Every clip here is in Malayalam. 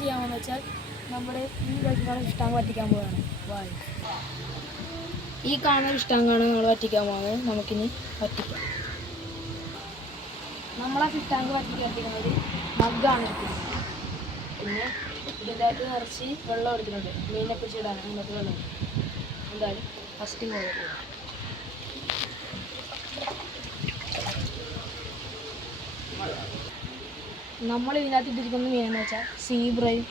ചെയ്യാമെന്ന് വെച്ചാൽ നമ്മുടെ ഈ ഇഷ്ടാങ്ക് വറ്റിക്കാൻ പോവുകയാണ്. ഈ കാണുന്ന ഇഷ്ടാങ്കാണ് നമ്മൾ വറ്റിക്കാൻ പോകുന്നത്. നമുക്കിനി വറ്റിക്കാം. നമ്മളാ ഇഷ്ടാങ്ക് വറ്റിക്കുന്നത് മഗ്ഗാണ് എടുക്കുന്നത്. പിന്നെ ഇതിൻ്റെ അകത്ത് നിറച്ച് വെള്ളം എടുത്തിട്ടുണ്ട്. മീനെ പിടിച്ചിടാൻ അങ്ങനത്തെ വെള്ളം. എന്തായാലും ഫസ്റ്റ് പോയത് നമ്മൾ ഇതിനകത്ത് ഇട്ടിരിക്കുന്ന മീനെന്ന് വെച്ചാൽ സീബ്രയും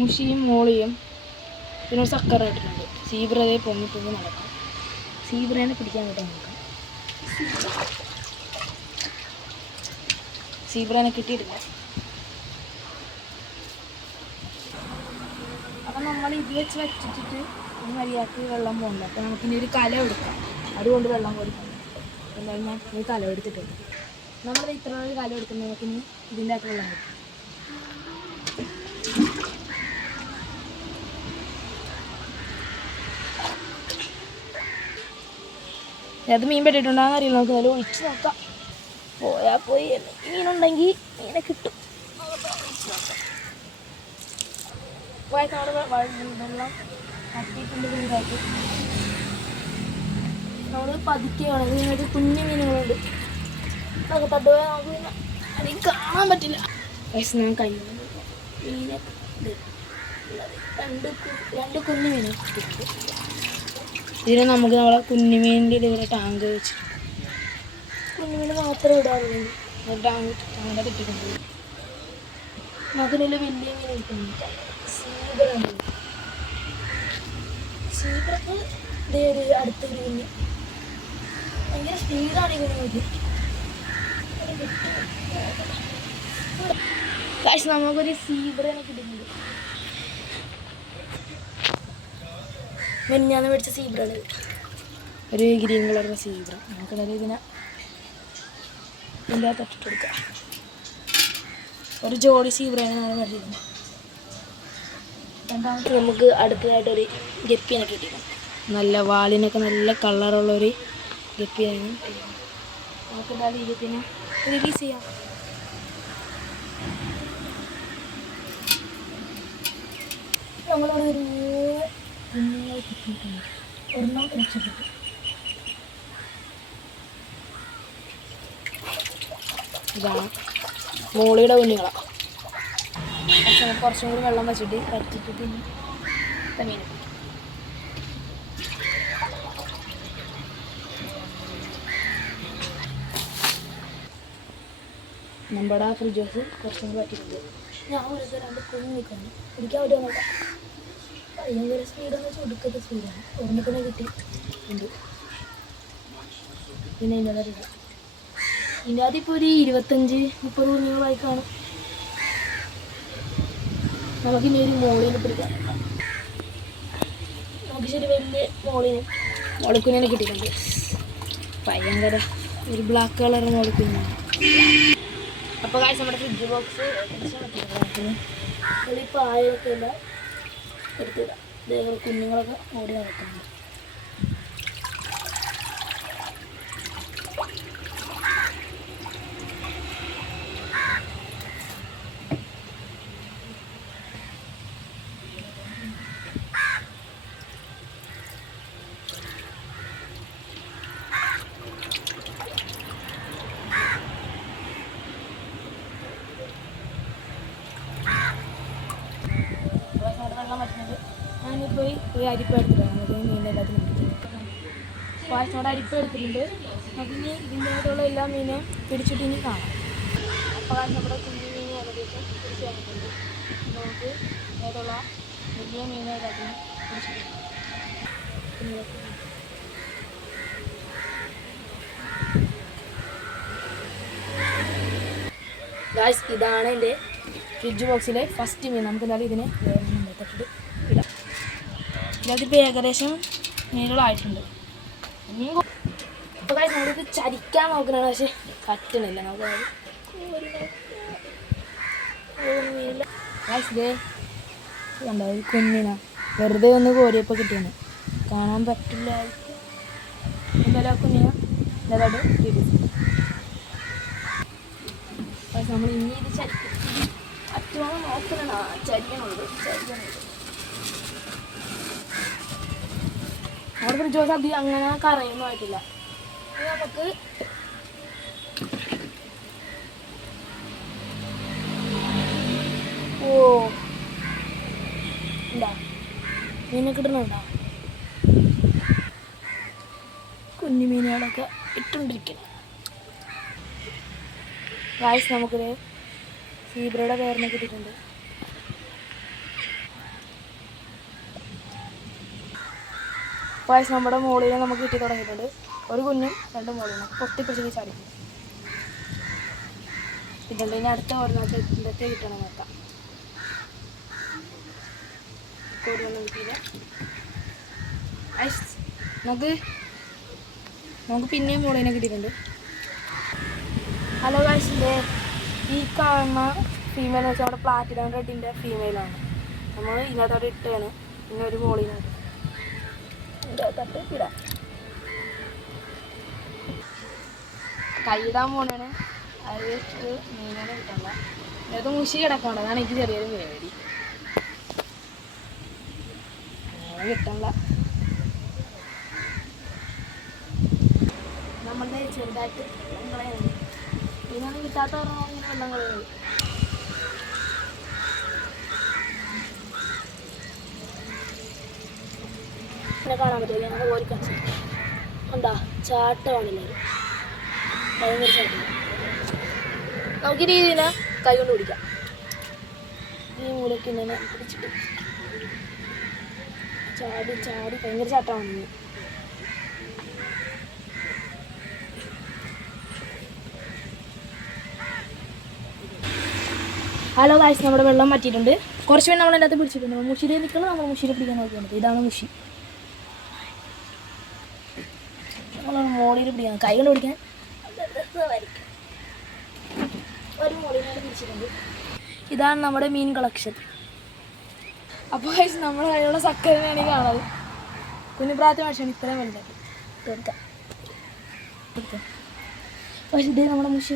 മുഷിയും മോളിയും പിന്നെ ഒരു സക്കറ ഇട്ടിട്ടുണ്ട്. സീബ്രയെ പൊങ്ങി നടക്കാം. സീബ്രേനെ പിടിക്കാൻ പറ്റാൻ നോക്കാം. സീബ്രേനെ കിട്ടിയിട്ടില്ല. അപ്പം നമ്മൾ ഇത് വെച്ചിട്ടിട്ട് ഈ മര്യാദക്ക് വെള്ളം പോകണ്ട. അപ്പോൾ നമുക്കിനി ഒരു കലം എടുക്കാം. അതുകൊണ്ട് വെള്ളം കൊടുക്കാം. എന്തായാലും ഞാൻ ഈ കലം എടുത്തിട്ടുണ്ട്. നമ്മൾ ഇത്ര ഒരു കലം എടുക്കുന്നത് നമുക്കിനി ഇതിൻ്റെ അകത്ത് വെള്ളം കിട്ടും. അത് മീൻ പെട്ടിട്ടുണ്ടാകുന്ന അറിയില്ല. നമുക്ക് അതിൽ ഒഴിച്ച് നോക്കാം. പോയാൽ പോയി. മീനുണ്ടെങ്കിൽ മീനെ കിട്ടും. വെള്ളം കട്ടിയിട്ടുണ്ട്. വലുതായിട്ട് നമ്മൾ പതുക്കെയാണ്. ഇതിനകത്ത് കുഞ്ഞു മീനുകളുണ്ട്. അതൊക്കെ തട്ടുപോയാൽ നമുക്ക് പിന്നെ അതിൽ കാണാൻ പറ്റില്ല. ഞാൻ കഴിഞ്ഞ മീനെ രണ്ട് കുഞ്ഞു മീനെ കിട്ടിയിട്ടുണ്ട്. ഇതിന് നമുക്ക് നമ്മളെ കുഞ്ഞുമീനിൻ്റെ ഇതുപോലെ ടാങ്ക് വെച്ചിട്ടുണ്ട്. കുഞ്ഞുമീൻ മാത്രമേ ഇടാറുള്ളൂ. ടാങ്ക് കിട്ടിയിട്ടുണ്ട്. നമുക്കിതിൽ വലിയ മീൻ കിട്ടുന്നുണ്ട്. സീബ്രക്ക് ഇതേ ഒരു അടുത്തൊരു കുഞ്ഞ് ഭയങ്കര സ്പീഡാണ് ഈ കുഞ്ഞ്. കാശ് നമുക്കൊരു സീബ്രനെ കിട്ടുന്നുണ്ട്. മെനിഞ്ഞാന്ന് മേടിച്ച സീബ്രയാണ്. ഒരു ഗ്രീൻ കളറിലെ സീബ്ര. നമുക്കിടയിൽ ഇതിനെ ഇതിൻ്റെ തട്ടിട്ട് കൊടുക്കാം. ഒരു ജോഡി സീബ്രയാണ് നമ്മൾ മേടിച്ചിരുന്നത്. രണ്ടാമത്തെ നമുക്ക് അടുത്തതായിട്ടൊരു ഗപ്പിനെ കിട്ടിയിട്ടുണ്ട്. നല്ല വാലിനൊക്കെ നല്ല കളറുള്ളൊരു ഗപ്പിയാണ്. നമുക്ക് എന്തായാലും ഈ ഗപ്പിനെ റിലീസ് ചെയ്യാം. നമ്മളോട് ഒരു കുഞ്ഞുങ്ങളെ കിട്ടിയിട്ടുണ്ട്. ഒരെണ്ണം രക്ഷപ്പെട്ടു. ഇതാണ് മോളിയുടെ കുഞ്ഞുങ്ങളാണ്. പക്ഷെ കുറച്ചും കൂടി വെള്ളം വെച്ചിട്ട് പറ്റിച്ചിട്ട് മീൻ നമ്മുടെ ഫ്രിഡ്ജ് ഹൗസ് കുറച്ചും കൂടി പറ്റിയിട്ടുണ്ട്. ഞാൻ ഒരു രണ്ട് കുഞ്ഞ് നിൽക്കുന്നു. പിടിക്കാൻ പറ്റുമോ നോക്കാം. ഭയങ്കര സ്പീഡെന്ന് വെച്ചാൽ ഒടുക്കത്തെ സ്പീഡാണ്. ഒരെണ്ണത്തിനെ കിട്ടിയിട്ടുണ്ട്. പിന്നെ ഇതിൻ്റെ അതിപ്പോൾ ഒരു 25-30 കുഞ്ഞുങ്ങളായി കാണും. നമുക്കിനി ഒരു മോളിനെ പിടിക്കാം. നമുക്ക് ശരി വലിയ മോളിക്കുഞ്ഞിനെ കിട്ടിയിട്ടുണ്ട്. ഭയങ്കര ഒരു ബ്ലാക്ക് കളർ മോളിക്കുഞ്ഞാണ്. അപ്പോൾ കാഴ്ച നമ്മുടെ ഫ്രിഡ്ജ് ബോക്സ് ഈ പായൊക്കെ എല്ലാം എടുത്തിടാം. ഇതേപോലെ കുഞ്ഞുങ്ങളൊക്കെ ഓടി നടക്കുന്നുണ്ട്. വെള്ളം പറ്റുന്നത് ഞാനിപ്പോൾ ഈ അരിപ്പ എടുത്തിട്ടാണ്. നമുക്ക് മീനിൻ്റെ എല്ലാത്തിനും പായസത്തോടെ അരിപ്പ എടുത്തിട്ടുണ്ട്. അതിന് ഇതിൻ്റെ ആയിട്ടുള്ള എല്ലാ മീനെയും പിടിച്ചിട്ട് ഇനി കാണാം. അപ്പോൾ നമ്മുടെ കുഞ്ഞു മീനെ ഏകദേശം പിടിച്ച് കഴിഞ്ഞിട്ടുണ്ട്. നമുക്ക് ആയിട്ടുള്ള വലിയ മീനെ എല്ലാത്തിനും പിടിച്ചിട്ടുണ്ട്. ഗായ്സ്, ഇതാണ് എൻ്റെ ഫ്രിഡ്ജ് ബോക്സിലെ ഫസ്റ്റ് മീൻ. നമുക്ക് എന്തായാലും ഇതിനെ തട്ടിട്ട് ഇടാം. ഇതിപ്പോൾ ഏകദേശം മീനുകളായിട്ടുണ്ട്. അപ്പോൾ ഗായ്സ് നമ്മളിത് ചരിക്കാൻ നോക്കുന്നതാണ്. പക്ഷേ പറ്റണില്ല. നമുക്ക് ഗായ്സ് ഇതേ കണ്ടോ ഒരു കുഞ്ഞിനാ വെറുതെ ഒന്ന് കോരിയപ്പോൾ കിട്ടിയാണ്. കാണാൻ പറ്റില്ല. എന്തായാലും ആ കുഞ്ഞിനെ ഇതായിട്ട് റിലീസ്. നമ്മൾ ഇനി ഇത് ചരിക്കും. നോക്കണ ചരിയണുണ്ട് നമ്മുടെ ഫ്രിഡ്ജ് ബോക്സ് അധികം അങ്ങനെ കറയൊന്നും ആയിട്ടില്ല. നമുക്ക് ഉണ്ടാ മീനൊക്കെ ഇടുന്നുണ്ടോ? കുഞ്ഞു മീനുകളൊക്കെ ഇട്ടുകൊണ്ടിരിക്കണം. ഗായ്സ് നമുക്കിത് സീബ്രയുടെ പേരിനെ കിട്ടിയിട്ടുണ്ട്. ഗായ്സ് നമ്മുടെ മോളിനെ നമുക്ക് കിട്ടി തുടങ്ങിയിട്ടുണ്ട്. ഒരു കുഞ്ഞും 2 മോളിനും പൊട്ടിപ്പിടിച്ച് ചാടിക്കും. ഇതുണ്ട്. ഇനി അടുത്ത ഓരോന്നത്തെ ഇന്നത്തെ കിട്ടണം നോക്കാം. കോടിയൊന്നും കിട്ടിയില്ല. ഗായ്സ് നമുക്ക് പിന്നെയും മോളിനെ കിട്ടിയിട്ടുണ്ട്. ഹലോ ഗായ്സിൻ്റെ ഈ കാണുന്ന ഫീമെയിൽ എന്ന് വെച്ചാൽ നമ്മുടെ പ്ലാറ്റിനം റെഡിൻ്റെ ഫീമെയിലാണ്. നമ്മൾ ഇതിനകത്തോടെ ഇട്ടാണ്. പിന്നെ ഒരു മോളിനായിട്ട് ഇതിനകത്തോട്ട് ഇടാം. കൈയിടാൻ പോണാണ്. അത് വെച്ചിട്ട് മീനിനെ കിട്ടണ്ട. ഇതിനകത്ത് മുഷി കിടക്കണ്ട. അതാണ് എനിക്ക് ചെറിയൊരു പേടി. അങ്ങനെ കിട്ടണ്ട. നമ്മളുടെ ചെറുതായിട്ട് കളയാണ്. ഇതിനൊന്നും കിട്ടാത്ത പറഞ്ഞാൽ ഇങ്ങനെ വെള്ളം കളയുന്നത്. പിന്നെ കാണാൻ പറ്റില്ല. ഞങ്ങൾ ഓരി കാണിച്ചു എന്താ ചാട്ടമാണെല്ലാവരും. ഭയങ്കര ചാട്ടം. നമുക്ക് ഈ രീതിയിൽ കൈ കൊണ്ട് പിടിക്കാം. ഈ മൂലയ്ക്ക് ഇങ്ങനെ പിടിച്ചിട്ട് ചാടി ചാടി ഭയങ്കര ചാട്ടമാണ്. ഹലോ ഗായ്സ്, നമ്മുടെ വെള്ളം പറ്റിയിട്ടുണ്ട്. കുറച്ച് പേര് നമ്മളതിൻ്റെ അകത്ത് പിടിച്ചിട്ടുണ്ട്. മുഷിരി നിൽക്കണം. നമ്മൾ മുഷിരി പിടിക്കാൻ നോക്കിയുണ്ട്. ഇതാണ് മുഷി. നമ്മൾ മോളിൽ പിടിക്കണം. കൈ കൊണ്ട് പിടിക്കാൻ ഒരു മോളിനായിട്ട് പിടിച്ചിട്ടുണ്ട്. ഇതാണ് നമ്മുടെ മീൻ കളക്ഷൻ. അപ്പോൾ ഗായ്സ് നമ്മുടെ കയ്യിലുള്ള സക്കരനെയാണ് ഈ കാണുന്നത്. കുഞ്ഞുപ്രായത്തെ മനുഷ്യൻ ഇത്രയും വലുതാക്കി തീർക്കാം. പക്ഷേ ഇതേ നമ്മുടെ മുഷി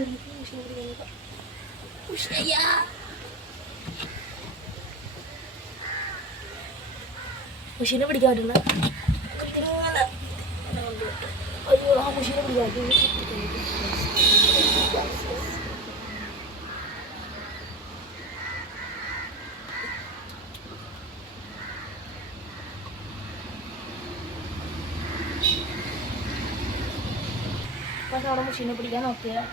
മുഷീനെ പിടിക്കാൻ പറ്റില്ല. അയ്യോ ആ മുഷീനെ പിടിക്കാൻ പക്ഷെ അവിടെ മുഷീനെ പിടിക്കാൻ നോക്കിയാൽ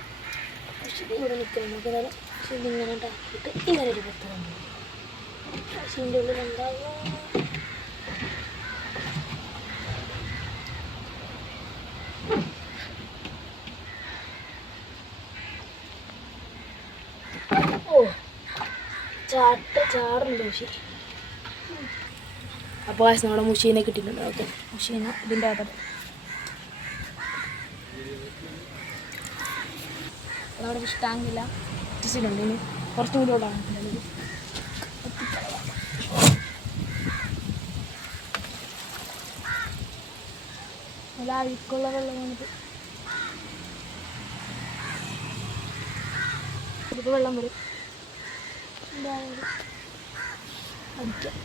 മുഷീനെ ഇവിടെ നിൽക്കണം. നമുക്ക് നേരം മുഷീനെ ഇങ്ങനെ ഉണ്ടാക്കിയിട്ട് ഇങ്ങനെ ഒരു പുറത്ത് വന്നു. മുഷീൻ്റെ ഉള്ളിൽ ഉണ്ടാകും. ചാടുന്നുണ്ട് മുഷി. അപ്പോൾ നമ്മുടെ മുഷീനെ കിട്ടിയിട്ടുണ്ട്. ഓക്കെ, മുഷീനെ ഇതിൻ്റെ അകത്ത് അതവിടെ ഫിഷ് ടാങ്കില്ല ഫിഷിലുണ്ട്. ഇനി കുറച്ചും കൂടി ഉള്ളതാണ്. നല്ല അഴുക്കുള്ള വെള്ളം വന്നിട്ട് ഇതിപ്പോൾ വെള്ളം വരും. അടിക്കാം.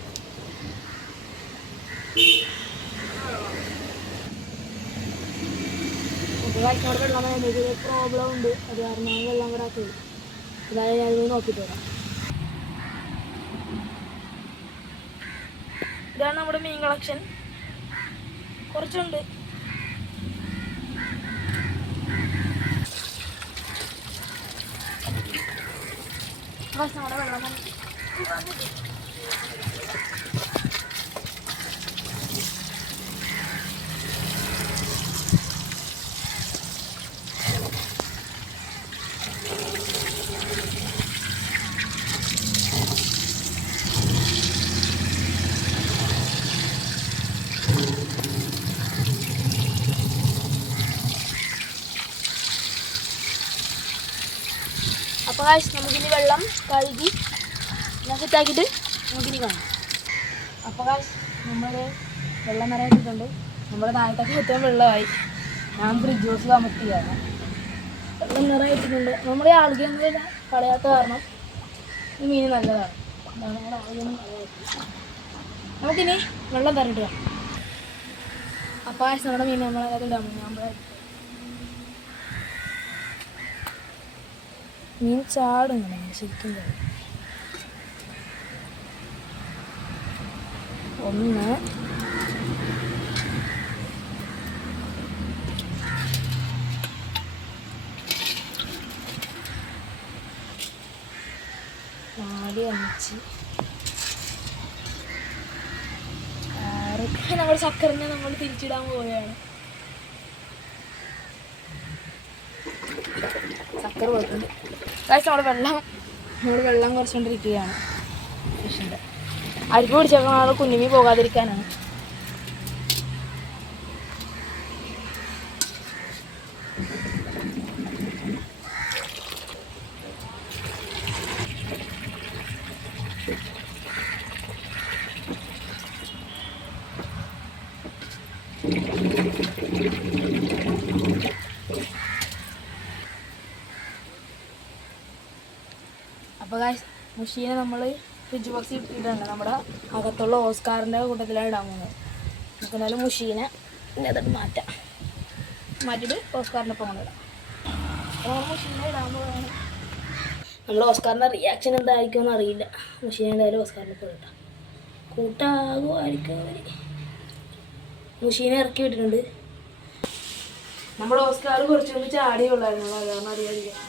വയറ്റിനോട് വെള്ളം വരുന്നത് പ്രോബ്ലം ഉണ്ട്. അത് കാരണം വെള്ളം വരാത്തത്. അതായത് ഞാനിത് നോക്കിയിട്ട് വരാം. ഇതാണ് നമ്മുടെ മീൻ കളക്ഷൻ. കുറച്ചുണ്ട്. നമ്മുടെ വെള്ളം അപ്പോൾ നമുക്കിനി വെള്ളം കഴുകി സെറ്റാക്കിയിട്ട് നമുക്കിനി കാണാം. അപ്പോൾ നമ്മൾ വെള്ളം നിറയിട്ടിട്ടുണ്ട്. നമ്മുടെ താഴത്തൊക്കെ ഏറ്റവും വെള്ളമായി. ഞാൻ ഫ്രിഡ്ജ് ബോക്സ് കമത്തിയാണ്. വെള്ളം നിറയിട്ടിട്ടുണ്ട്. നമ്മൾ ഈ ആളുകളൊന്നും കളയാത്ത കാരണം ഈ മീൻ നല്ലതാണ്. നമുക്കിനി വെള്ളം തരട്ടുക. അപ്പോൾ നമ്മുടെ മീൻ നമ്മളത് ഇടാൻ മീൻ ചാടുന്നു ശരിക്കും. 1 4 5 6 നമ്മൾ ചക്കറിനെ നമ്മൾ തിരിച്ചിടാൻ പോവുകയാണ്. ചക്കര പോയിട്ടുണ്ട്. നമ്മൾ വെള്ളം കുറച്ചുകൊണ്ടിരിക്കുകയാണ്. ഫിഷിൻ്റെ അരിപ്പ് പിടിച്ചേക്കുന്ന കുഞ്ഞിമീ പോകാതിരിക്കാനാണ്. അപ്പോൾ മുഷീനെ നമ്മൾ ഫ്രിഡ്ജ് ബോക്സിൽ ഇട്ടിട്ടുണ്ട്. നമ്മുടെ അകത്തുള്ള ഓസ്കാറിൻ്റെ കൂട്ടത്തിലാണ് ഇടാൻ പോകുന്നത്. നമുക്ക് എന്നാലും മുഷീനെ ഇതിനകത്ത് മാറ്റിയിട്ട് ഓസ്കാറിൻ്റെ ഒപ്പം കൊണ്ടിടാം. അപ്പോൾ നമ്മൾ മുഷീനെ ഇടാൻ പോവുകയാണ്. നമ്മൾ ഓസ്കാറിൻ്റെ റിയാക്ഷൻ എന്തായിരിക്കുമെന്ന് അറിയില്ല. മുഷീനെ എന്തായാലും ഓസ്കാറിൻ്റെ ഒപ്പം ഇട്ടാം. കൂട്ടാകുമായിരിക്കും അവർ. മുഷീനെ ഇറക്കി വിട്ടിട്ടുണ്ട്. നമ്മുടെ ഓസ്കാർ കുറച്ച് മുമ്പ് ചാടിയുള്ളായിരുന്നു. കാരണം അറിയാതിരിക്കാം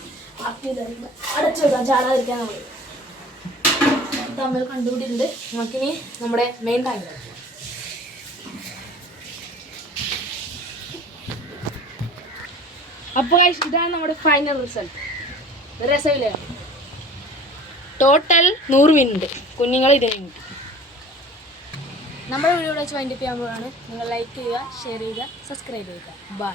അടച്ചു വെക്കാം, ചാടാതിരിക്കാൻ നമ്മൾ തമ്മിൽ കണ്ടുപിടിച്ചിട്ടുണ്ട്. നമുക്കിനി നമ്മുടെ മെയിൻ ടാങ്ക്. അപ്പോൾ ഇതാണ് നമ്മുടെ ഫൈനൽ റിസൾട്ട്. രസമില്ല. ടോട്ടൽ 100 മീനുണ്ട്. കുഞ്ഞുങ്ങൾ 20 മിനിറ്റ്. നമ്മുടെ വീഡിയോ വെച്ച് വൈൻഡപ്പ് ചെയ്യാൻ പോവുകയാണ്. നിങ്ങൾ ലൈക്ക് ചെയ്യുക, ഷെയർ ചെയ്യുക, സബ്സ്ക്രൈബ് ചെയ്യുക. ബൈ.